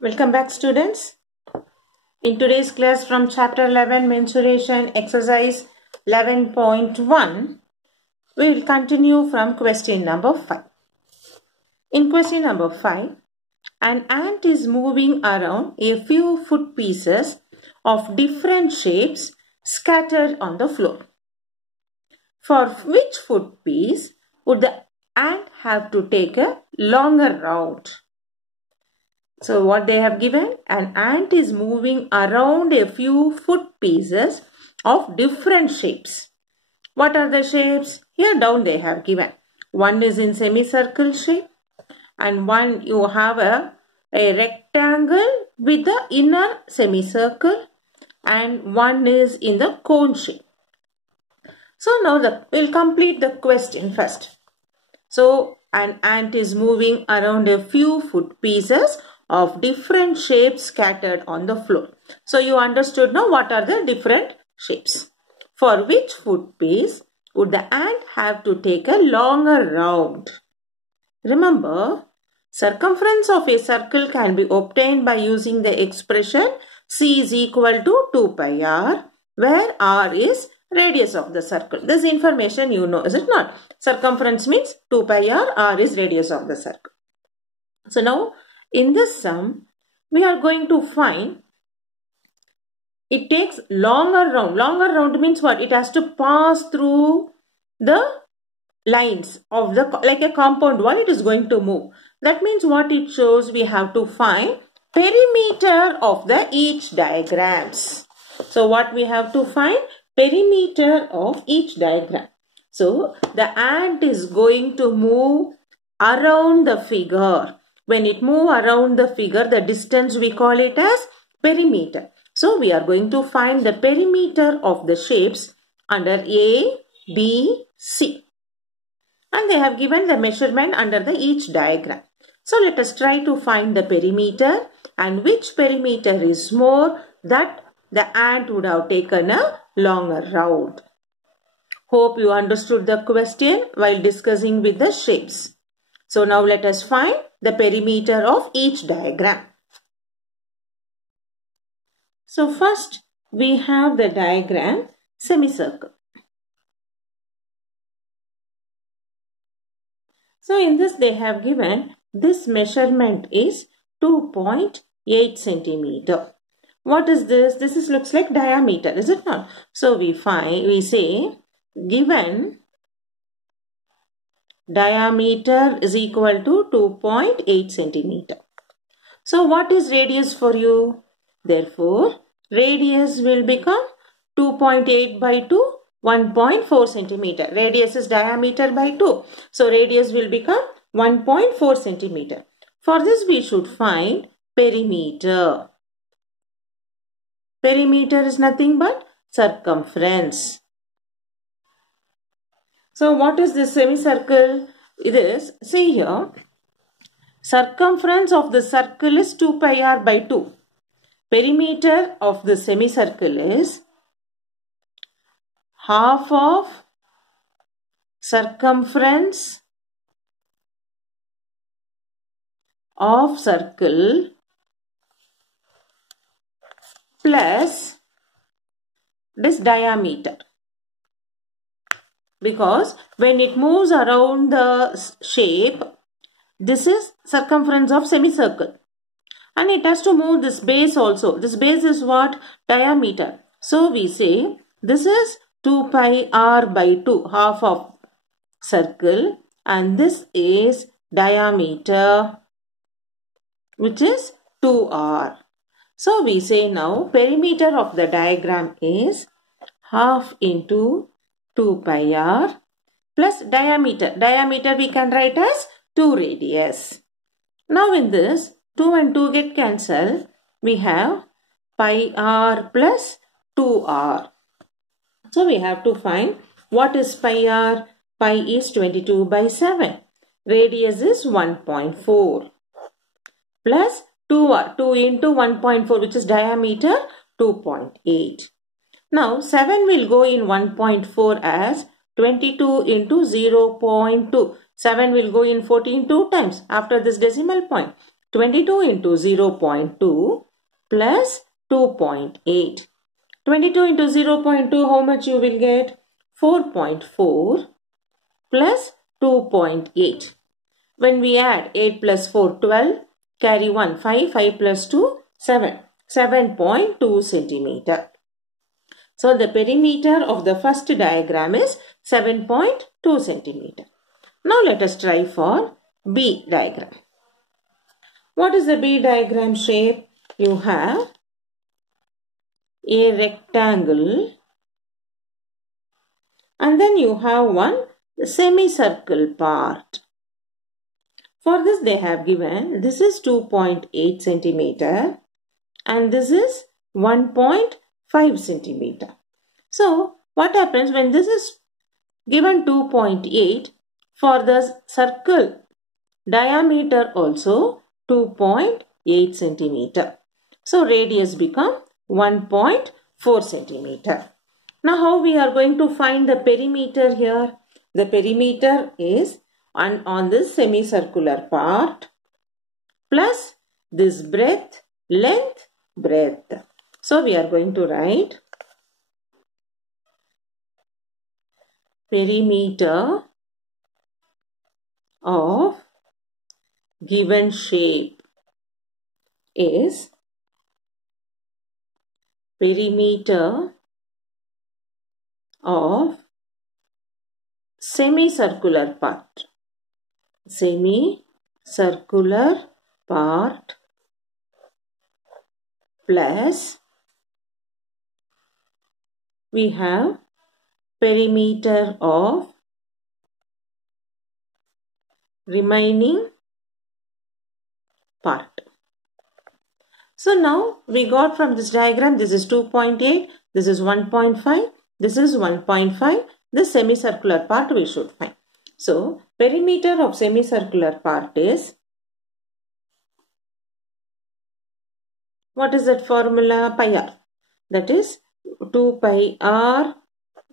Welcome back, students. In today's class from chapter 11 mensuration exercise 11.1, we will continue from question number 5. In question number 5, an ant is moving around a few foot pieces of different shapes scattered on the floor. For which foot piece would the ant have to take a longer route? So what they have given, an ant is moving around a few foot pieces of different shapes. What are the shapes? Here down they have given. One is in semicircle shape and one you have a rectangle with the inner semicircle and one is in the cone shape. So now we'll complete the question first. So an ant is moving around a few foot pieces of different shapes scattered on the floor. So you understood now what are the different shapes. For which foot piece would the ant have to take a longer round? Remember, circumference of a circle can be obtained by using the expression C is equal to 2 pi r, where r is radius of the circle. This information you know, is it not? Circumference means 2 pi r is radius of the circle. So now, in this sum, we are going to find it takes longer round. Longer round means what? It has to pass through the lines of the, like a compound wall, it is going to move. That means what it shows, we have to find perimeter of the each diagrams. So what we have to find? Perimeter of each diagram. So the ant is going to move around the figure. When it moves around the figure, the distance we call it as perimeter. So we are going to find the perimeter of the shapes under A, B, C. And they have given the measurement under the each diagram. So let us try to find the perimeter, and which perimeter is more, that the ant would have taken a longer route. Hope you understood the question while discussing with the shapes. So now let us find the perimeter of each diagram. So first we have the diagram semicircle. So in this they have given this measurement is 2.8 centimeter. What is this? This is looks like diameter, is it not? So we say given diameter is equal to 2.8 centimeter. So what is radius for you? Therefore, radius will become 2.8 by 2, 1.4 centimeter. Radius is diameter by 2. So radius will become 1.4 centimeter. For this we should find perimeter. Perimeter is nothing but circumference. So what is this semicircle? It is, see here, circumference of the circle is 2 pi r by 2. Perimeter of the semicircle is half of circumference of circle plus this diameter. Because when it moves around the shape, this is circumference of semicircle. And it has to move this base also. This base is what? Diameter. So we say this is 2 pi r by 2, half of circle. And this is diameter, which is 2r. So we say now perimeter of the diagram is half into 2 pi r plus diameter. Diameter we can write as 2 radius. Now in this, 2 and 2 get cancelled. We have pi r plus 2r. So we have to find what is pi r. Pi is 22 by 7. Radius is 1.4 plus 2r. 2 into 1.4, which is diameter 2.8. Now 7 will go in 1.4 as 22 into 0.2. 7 will go in 14 2 times after this decimal point. 22 into 0.2 plus 2.8. 22 into 0.2, how much you will get? 4.4 plus 2.8. When we add 8 plus 4, 12, carry 1, 5, 5 plus 2, 7. 7.2 centimeter. So the perimeter of the first diagram is 7.2 centimeter. Now let us try for B diagram. What is the B diagram shape? You have a rectangle and then you have one semicircle part. For this they have given, this is 2.8 centimeter and this is 1.5 centimeter. So what happens when this is given 2.8, for the circle diameter also 2.8 centimeter. So radius become 1.4 centimeter. Now how we are going to find the perimeter here? The perimeter is on this semicircular part plus this breadth, length, breadth. So we are going to write perimeter of given shape is perimeter of semicircular part. Semicircular part plus we have perimeter of remaining part. So now we got from this diagram, this is 2.8, this is 1.5, this is 1.5, this semicircular part we should find. So perimeter of semicircular part is, what is that formula? Pi r. That is 2 pi r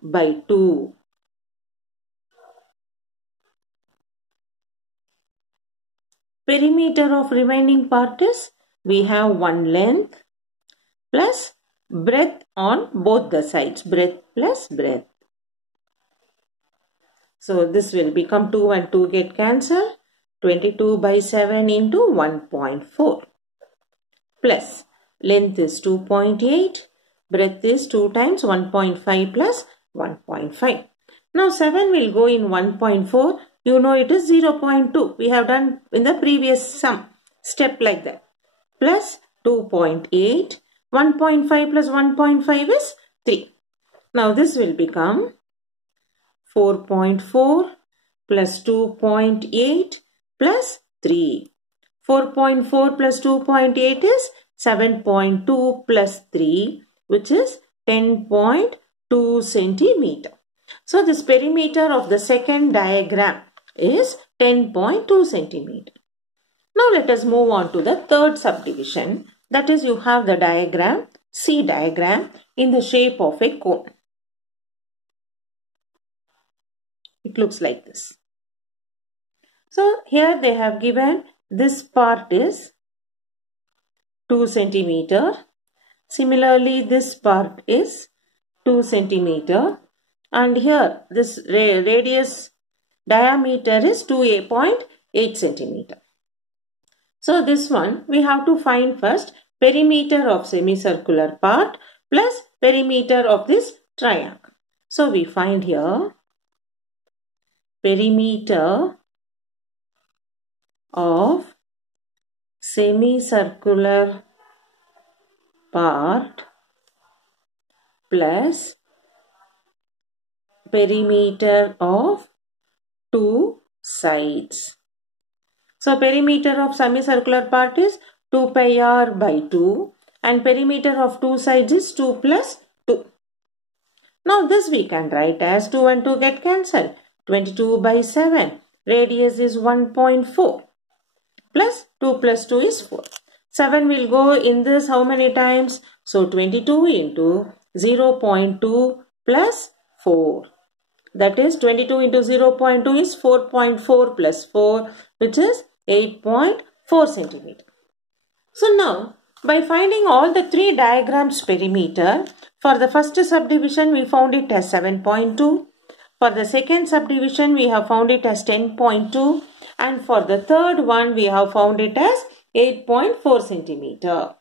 by 2. Perimeter of remaining part is, we have one length plus breadth on both the sides. Breadth plus breadth. So this will become 2 and 2 get cancelled. 22 by 7 into 1.4 plus length is 2.8. Breadth is 2 times 1.5 plus 1.5. Now 7 will go in 1.4. You know it is 0.2. We have done in the previous sum. Step like that. Plus 2.8. 1.5 plus 1.5 is 3. Now this will become 4.4 plus 2.8 plus 3. 4.4 plus 2.8 is 7.2 plus 3, which is 10.2 centimeter. So this perimeter of the second diagram is 10.2 centimeter. Now let us move on to the third subdivision. That is, you have the diagram, C diagram, in the shape of a cone. It looks like this. So here they have given this part is 2 centimeter. Similarly, this part is 2 centimeter. And here this radius diameter is 2.8 centimeter. So this one we have to find first perimeter of semicircular part plus perimeter of this triangle. So we find here perimeter of semicircular part plus perimeter of two sides. So perimeter of semicircular part is 2 pi r by 2 and perimeter of two sides is 2 plus 2. Now this we can write as 2 and 2 get cancelled. 22 by 7. Radius is 1.4 plus 2 plus 2 is 4. 7 will go in this how many times? So 22 into 0.2 plus 4. That is 22 into 0.2 is 4.4 plus 4, which is 8.4 centimeter. So now, by finding all the three diagrams perimeter, for the first subdivision we found it as 7.2. For the second subdivision we have found it as 10.2. And for the third one we have found it as 8.4 centimeter.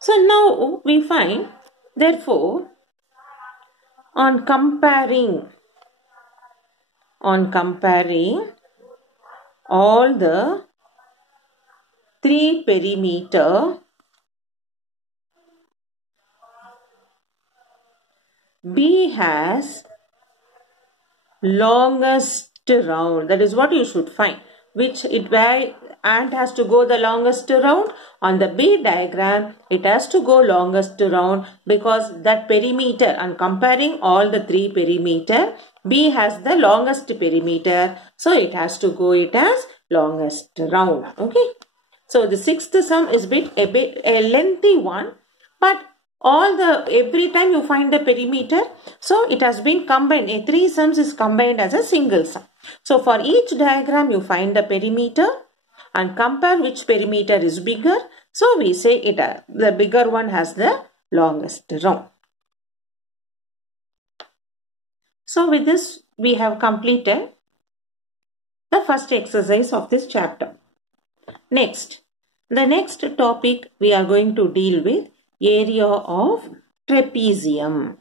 So now we find, therefore, on comparing all the three perimeter, B has longest round. That is what you should find. Which where ant has to go the longest round? On the B diagram, it has to go longest round because that perimeter, on comparing all the three perimeter, B has the longest perimeter. So it has to go it as longest round. Okay. So the sixth sum is a lengthy one, but every time you find the perimeter, so it has been combined. Three sums is combined as a single sum. So for each diagram you find the perimeter and compare which perimeter is bigger. So we say the bigger one has the longest round. So with this we have completed the first exercise of this chapter. Next, the next topic we are going to deal with area of trapezium.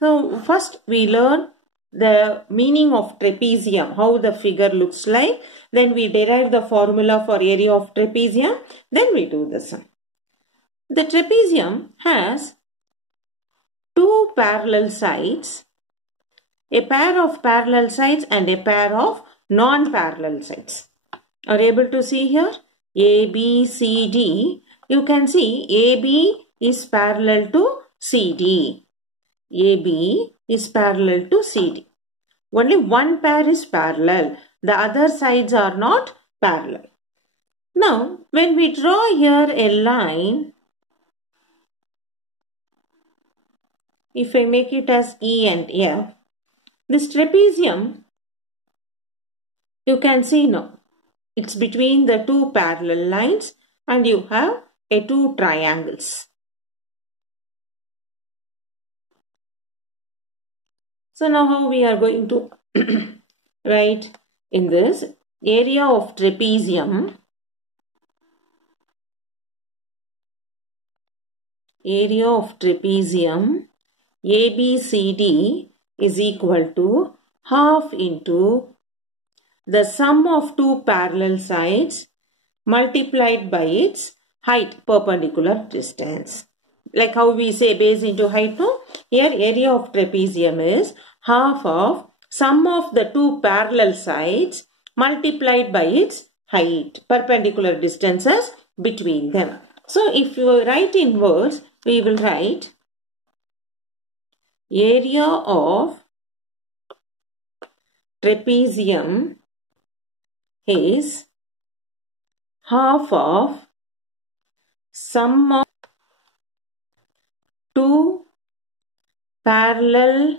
So first we learn the meaning of trapezium, how the figure looks like. Then we derive the formula for area of trapezium. Then we do the sum. The trapezium has two parallel sides, a pair of parallel sides and a pair of non-parallel sides. Are you able to see here? A, B, C, D. You can see AB is parallel to CD. AB is parallel to CD. Only one pair is parallel. The other sides are not parallel. Now, when we draw here a line, if I make it as E and F, this trapezium, you can see now, it's between the two parallel lines and you have two triangles. So now how we are going to write in this area of trapezium. Area of trapezium ABCD is equal to half into the sum of two parallel sides multiplied by its height, perpendicular distance. Like how we say base into height, no? Here area of trapezium is half of sum of the two parallel sides multiplied by its height, perpendicular distances between them. So if you write in words, we will write area of trapezium is half of sum of two parallel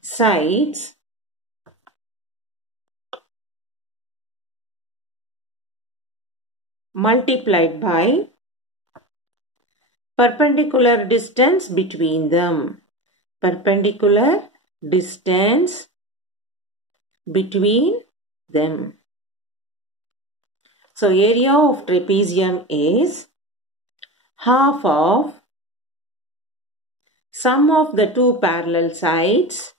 sides multiplied by perpendicular distance between them. Perpendicular distance between them. So area of trapezium is half of sum of the two parallel sides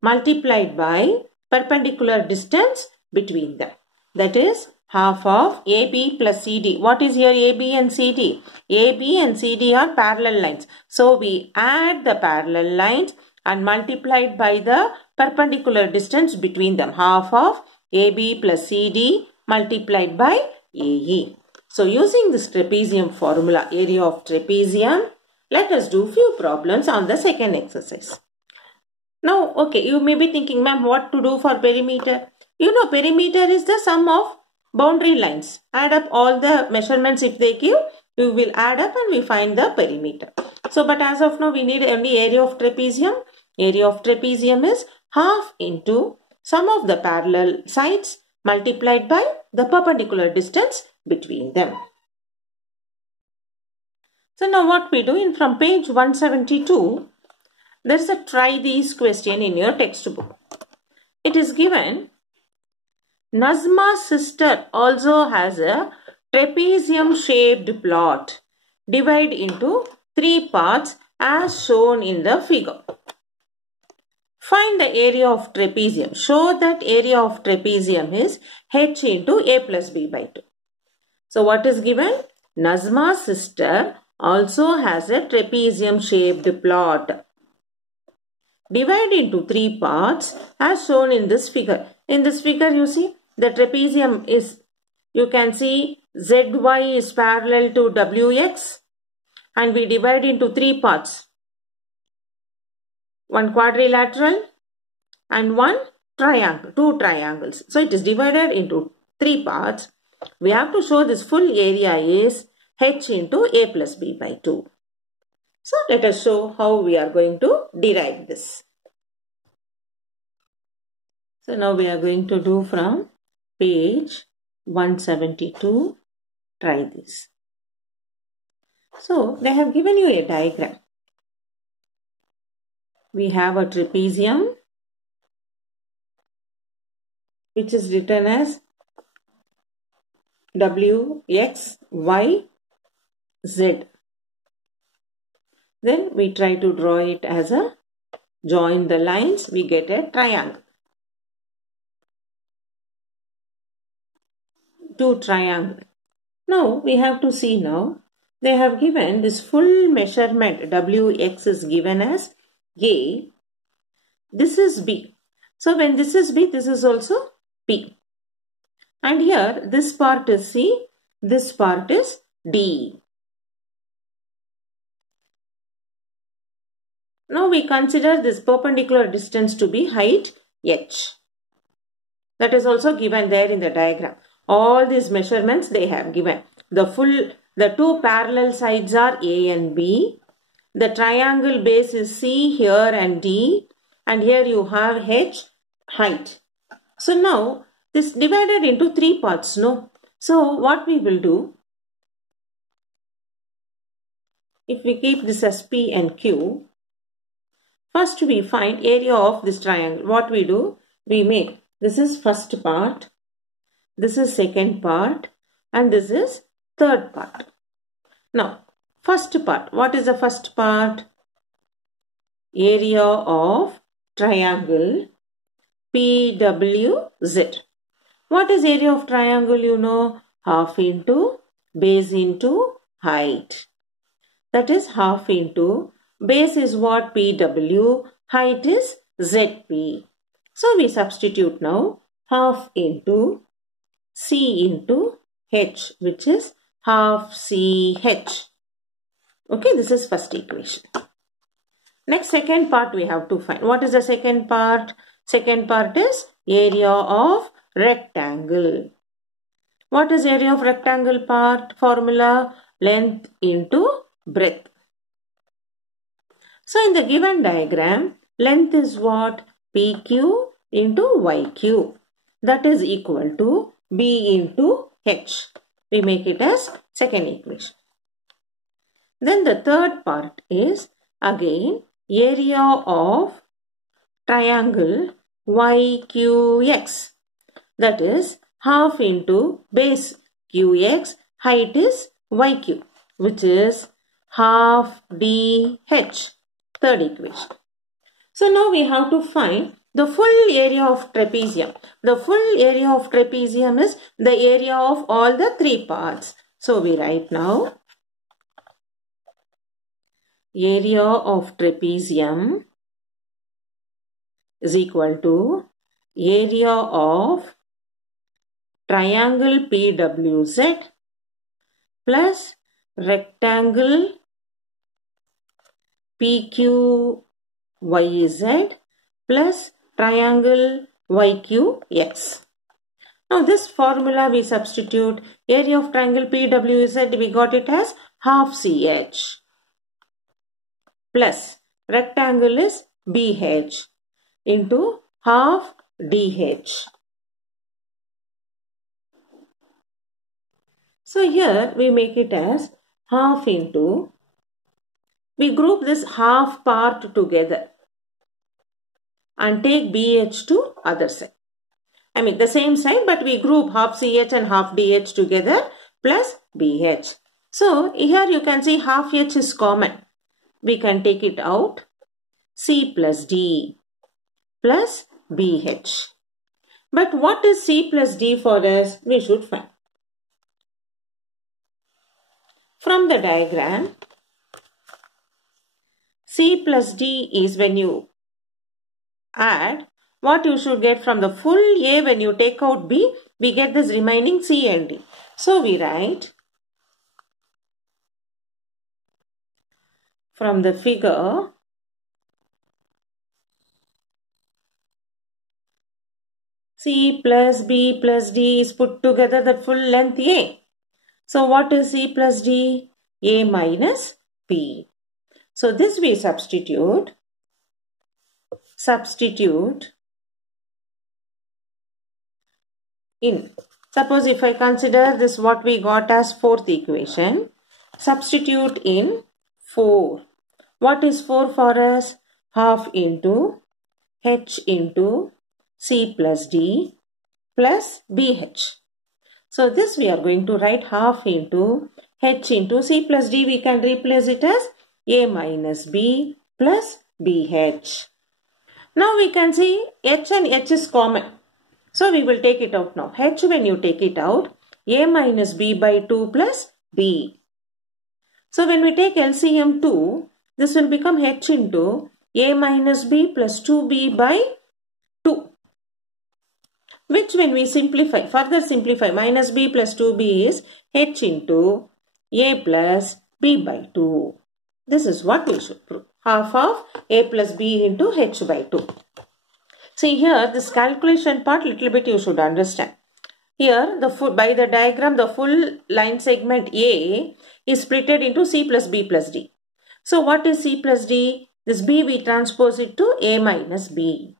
multiplied by perpendicular distance between them. That is half of AB plus CD. What is here AB and CD? AB and CD are parallel lines. So we add the parallel lines and multiplied by the perpendicular distance between them. Half of AB plus CD multiplied by AE. So using this trapezium formula, area of trapezium, let us do few problems on the second exercise. Now, okay, you may be thinking, ma'am, what to do for perimeter? You know, perimeter is the sum of boundary lines. Add up all the measurements if they give, we will add up and we find the perimeter. So, but as of now, we need only area of trapezium. Area of trapezium is half into sum of the parallel sides multiplied by the perpendicular distance between them. So now what we do in from page 172, there is a try these question in your textbook. It is given, Nazma's sister also has a trapezium shaped plot. Divide into 3 parts as shown in the figure. Find the area of trapezium. Show that area of trapezium is h into a plus b by 2. So what is given? Nazma's sister also has a trapezium shaped plot. Divide into 3 parts as shown in this figure. In this figure you see the trapezium is, you can see ZY is parallel to WX and we divide into 3 parts. One quadrilateral and one triangle, 2 triangles. So it is divided into 3 parts. We have to show this full area is h into a plus b by 2. So let us show how we are going to derive this. So now we are going to do from page 172. Try this. So they have given you a diagram. We have a trapezium which is written as W, X, Y, Z. Then we try to draw it as a, join the lines, we get a triangle. 2 triangles. Now we have to see now, they have given this full measurement, WX is given as A. This is B. So when this is B, this is also B. And here this part is C, this part is D. Now we consider this perpendicular distance to be height h. That is also given there in the diagram. All these measurements they have given. The 2 parallel sides are A and B. The triangle base is C here and D. And here you have h, height. So now this divided into 3 parts, no? So what we will do, if we keep this as P and Q, first we find area of this triangle. What we do, we make, this is first part, this is second part, and this is third part. Now, first part, what is the first part? Area of triangle PWZ. What is area of triangle? You know, half into base into height. That is half into base is what? PW, height is ZP. So we substitute now half into C into H, which is half CH. Okay, this is first equation. Next, second part we have to find. What is the second part? Second part is area of rectangle. What is area of rectangle part? Formula, length into breadth. So in the given diagram, length is what? PQ into YQ. That is equal to B into H. We make it as second equation. Then the third part is again area of triangle YQX. That is half into base QX, height is YQ, which is half DH. Third equation. So now we have to find the full area of trapezium. The full area of trapezium is the area of all the 3 parts. So we write now area of trapezium is equal to area of triangle PWZ plus rectangle PQYZ plus triangle YQX. Now this formula we substitute. Area of triangle PWZ, we got it as half CH plus rectangle is BH into half DH. So here we make it as half into, we group this half part together and take BH to other side. I mean the same side, but we group half CH and half DH together plus BH. So here you can see half H is common. We can take it out. C plus D plus BH. But what is C plus D for us? We should find. From the diagram, C plus D is when you add, what you should get from the full A when you take out B, we get this remaining C and D. So we write from the figure, C plus B plus D is put together that full length A. So what is C plus D? A minus B. So this we substitute in. Suppose if I consider this what we got as fourth equation, substitute in 4. What is 4 for us? Half into H into C plus D plus BH. So this we are going to write half into H into C plus D. We can replace it as A minus B plus BH. Now we can see H and H is common. So we will take it out now. H when you take it out, A minus B by 2 plus B. So when we take LCM 2, this will become H into A minus B plus 2B by 2. Which when we simplify, further simplify, minus B plus 2B is H into A plus B by 2. This is what we should prove. Half of A plus B into H by 2. See here, this calculation part little bit you should understand. Here, by the diagram, the full line segment A is splitted into C plus B plus D. So what is C plus D? This B we transpose it to A minus B.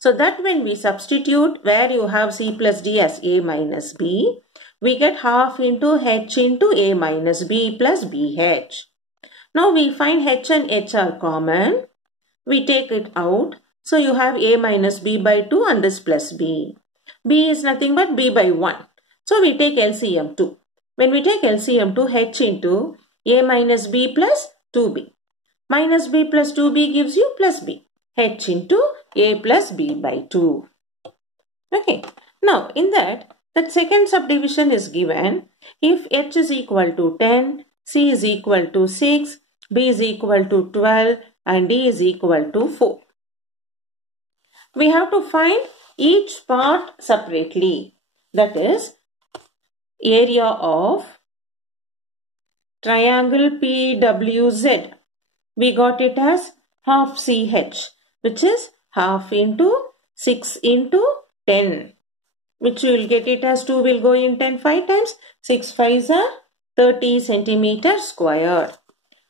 So that when we substitute where you have C plus D as A minus B, we get half into H into A minus B plus BH. Now we find H and H are common. We take it out. So you have A minus B by 2 and this plus B. B is nothing but B by 1. So we take LCM 2. When we take LCM 2, H into A minus B plus 2B. Minus B plus 2B gives you plus B. H into A plus B by 2. Okay. Now in that second subdivision is given. If H is equal to 10, C is equal to 6, B is equal to 12 and D is equal to 4. We have to find each part separately. That is area of triangle PWZ. We got it as half CH, which is half into 6 into 10, which we will get it as 2 will go in 10 5 times. 6 5s are 30 centimeter square.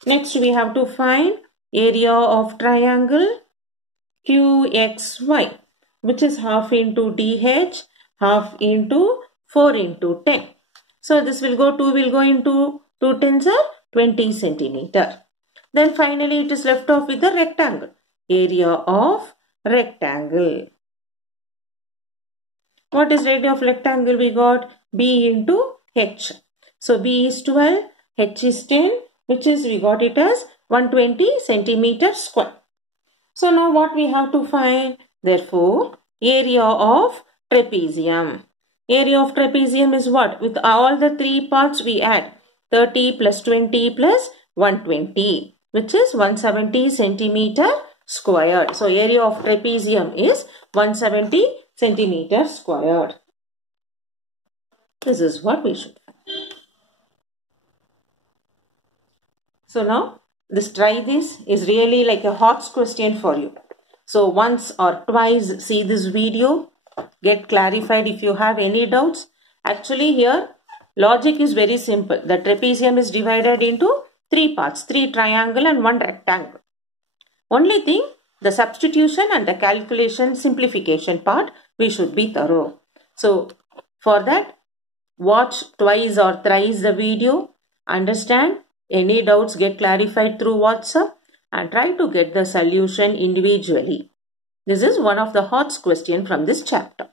Next we have to find area of triangle QXY, which is half into DH, half into 4 into 10. So this will go, 2 will go into 2 tens are 20 centimeter. Then finally it is left off with the rectangle. Area of rectangle. What is area of rectangle? We got B into H. So B is 12, H is 10, which is we got it as 120 centimeter square. So now what we have to find? Therefore, area of trapezium. Area of trapezium is what? With all the three parts we add 30 plus 20 plus 120, which is 170 centimeter squared. So area of trapezium is 170 centimeter squared. This is what we should find. So now try this is really like a hot question for you. So once or twice see this video, get clarified if you have any doubts. Actually here logic is very simple. The trapezium is divided into 3 parts, 3 triangle and 1 rectangle. Only thing, the substitution and the calculation simplification part we should be thorough. So for that Watch twice or thrice the video. Understand? Any doubts get clarified through WhatsApp and try to get the solution individually. This is one of the hot questions from this chapter.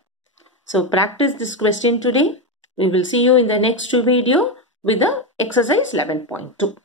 So practice this question today. We will see you in the next video with the exercise 11.2.